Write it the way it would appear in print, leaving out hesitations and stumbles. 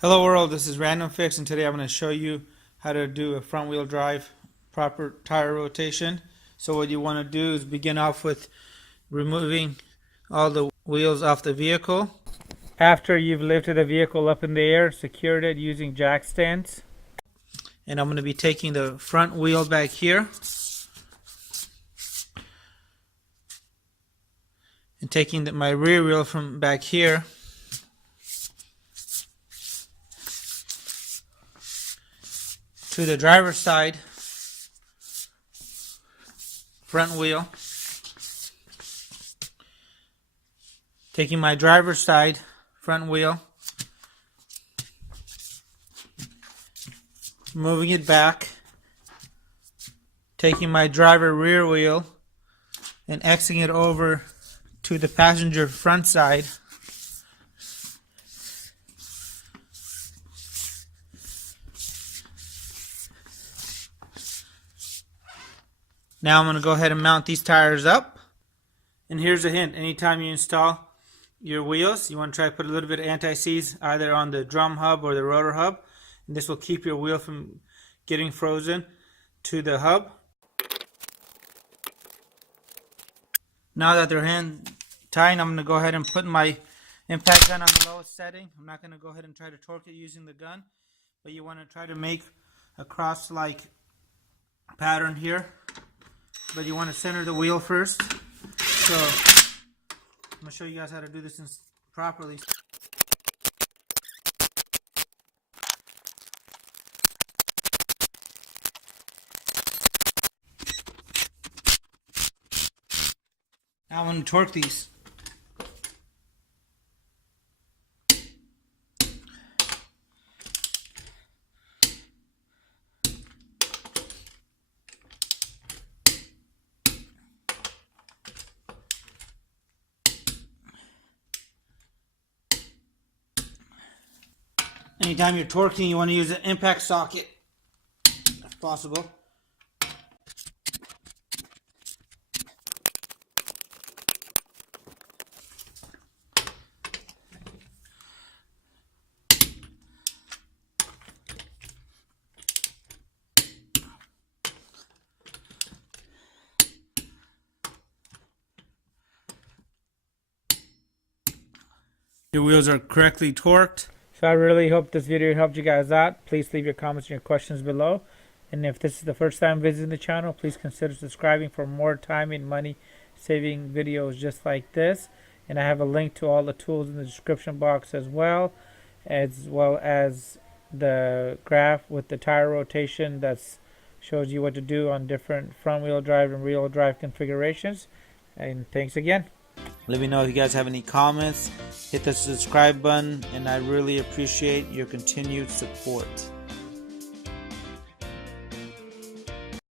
Hello world, this is RandomFIX, and today I'm going to show you how to do a front wheel drive proper tire rotation. So what you want to do is begin off with removing all the wheels off the vehicle. After you've lifted the vehicle up in the air, secured it using jack stands. And I'm going to be taking the front wheel back here and taking my rear wheel from back here to the driver's side front wheel, taking my driver's side front wheel, moving it back, taking my driver rear wheel and Xing it over to the passenger front side. Now I'm going to go ahead and mount these tires up. And here's a hint. Anytime you install your wheels, you want to try to put a little bit of anti-seize either on the drum hub or the rotor hub. And this will keep your wheel from getting frozen to the hub. Now that they're hand tight, I'm going to go ahead and put my impact gun on the lowest setting. I'm not going to go ahead and try to torque it using the gun, but you want to try to make a cross-like pattern here. But you want to center the wheel first. So I'm going to show you guys how to do this properly. Now I'm going to torque these. Anytime you're torquing, you want to use an impact socket if possible. Your wheels are correctly torqued. So I really hope this video helped you guys out. Please leave your comments and your questions below. And if this is the first time visiting the channel, please consider subscribing for more time and money saving videos just like this. And I have a link to all the tools in the description box as well as the graph with the tire rotation that shows you what to do on different front wheel drive and rear wheel drive configurations. And thanks again. Let me know if you guys have any comments. Hit the subscribe button, and I really appreciate your continued support.